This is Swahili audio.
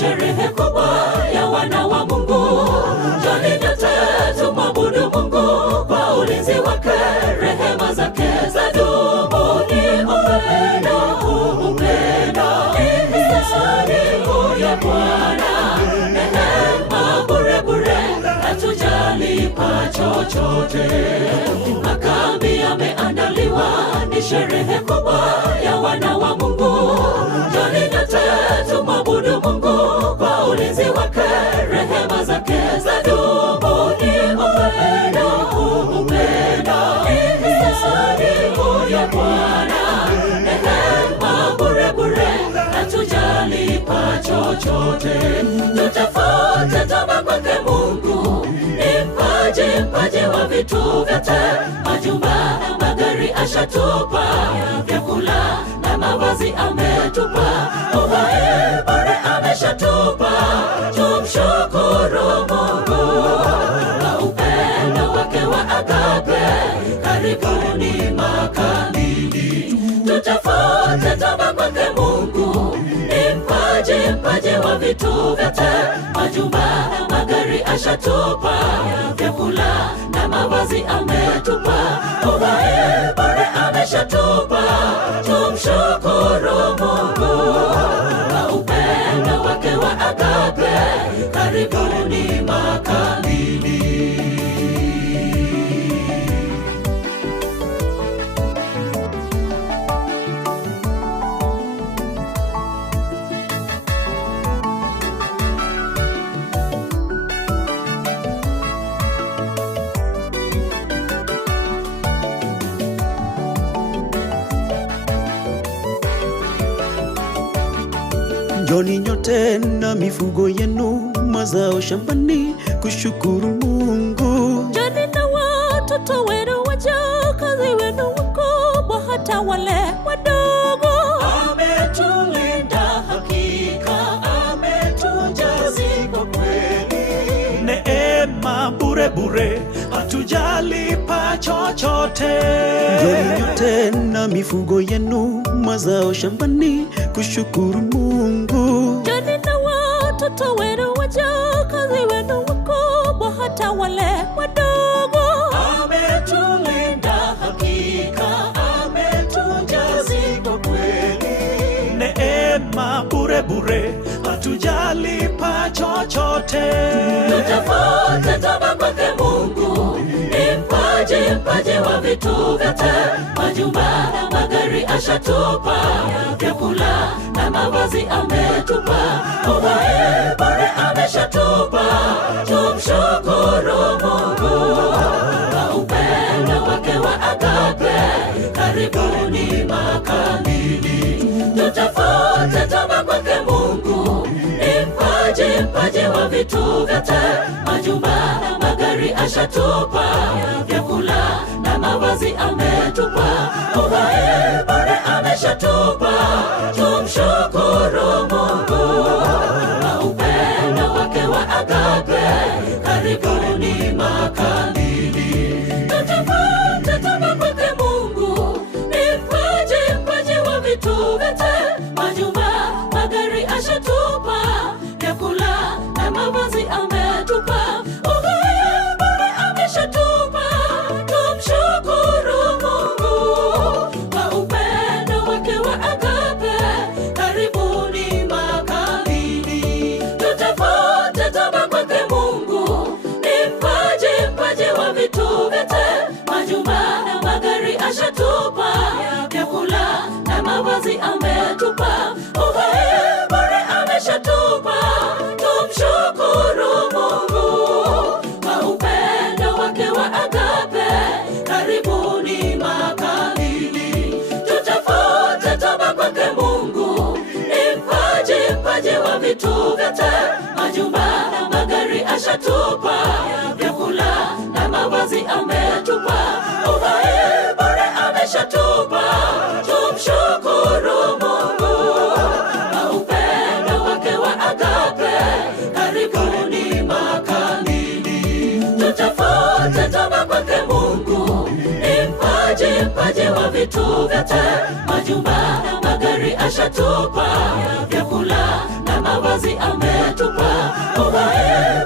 sherehe kubwa ya wana wa Mungu. Njoni nyote tumwabudu Mungu kwa ulinzi wake, rehema zake zadumu. Ni upendo, upendo ni sehemu ya Bwana. Neema bure bure, hatujalipa chochote. Makambi yameandaliwa, ni sherehe kubwa ya wana wa Mungu. Njoni nyote tumwabudu Mungu kwa ulinzi wake, rehema zake zadumu. Ni upendo, upendo ni sehemu ya Bwana. Neema bure bure, hatujalipa chochote. Tutafute toba kwake Mungu, ni mpaji wa vitu vyote. Majumba, magari ashatupa, vyakula na mavazi ametupa, uhai bure ameshatupa. Tumshukuru Mungu kwa upendo wake wa agape. Karibuni makambini, tutafute toba kwake Mungu, ni mpaji wa vitu vyote. Majumba, magari ashatupa, vyakula na mavazi ametupa, uhai bure ameshatupa. Tumshukuru Mungu kwa upendo wake wa agape. Karibuni makambini. Njoni nyote na mifugo yenu, mazao shambani, kushukuru Mungu. Njoni na watoto wenu, wajakazi wenu wakubwa, hata wale wadogo. Ametulinda hakika, ametujazi kwa kweli. Neema bure bure, hatujalipa chochote. Njoni nyote na mifugo yenu, mazao shambani, kushukuru Mungu. Njoni na watoto wenu, wajakazi wenu wakubwa, hata wale wadogo. Ametulinda hakika, ametujazi kwa kweli. Neema bure bure, hatujalipa chochote. Tutafute toba kwake Mungu, ni mpaji wa vitu vyote. Majumba, magari ashatupa, vyakula na mavazi ametupa, uhai bure ameshatupa. Tumshukuru Mungu kwa upendo wake wa agape. Karibuni makambini, tutafute toba kwake Mungu, ni mpaji wa vitu vyote. Majumba, magari ashatupa, vyakula na mavazi ametupa, uhai bure ameshatupa. Tumshukuru Mungu kwa upendo wake wa agape. Karibuni makambini, tutafute toba kwake Mungu, ni mpaji wa vitu vyote. Majumba, magari ashatupa, vyakula na mavazi ametupa, uhai bure ameshatupa. Tumshukuru Mungu kwa upendo wake wa agape. Karibuni makambini, tutafute toba kwake Mungu, ni mpaji wa vitu vyote. Majumba, magari ashatupa, vyakula na mavazi ametupa, uhai bure ameshatupa. Tumshukuru Mungu kwa upendo wake wa agape. Karibuni makambini, tutafute toba kwake Mungu, ni mpaji wa vitu vyote. Majumba, magari ashatupa, vyakula na mavazi ametupa, uhai bure ameshatupa. Tumshukuru Mungu kwa upendo wake wa agape. Karibuni makambini, tutafute toba kwake Mungu, ni mpaji wa vitu vyote. Majumba, magari ashatupa, vyakula na mavazi ametupa, uvae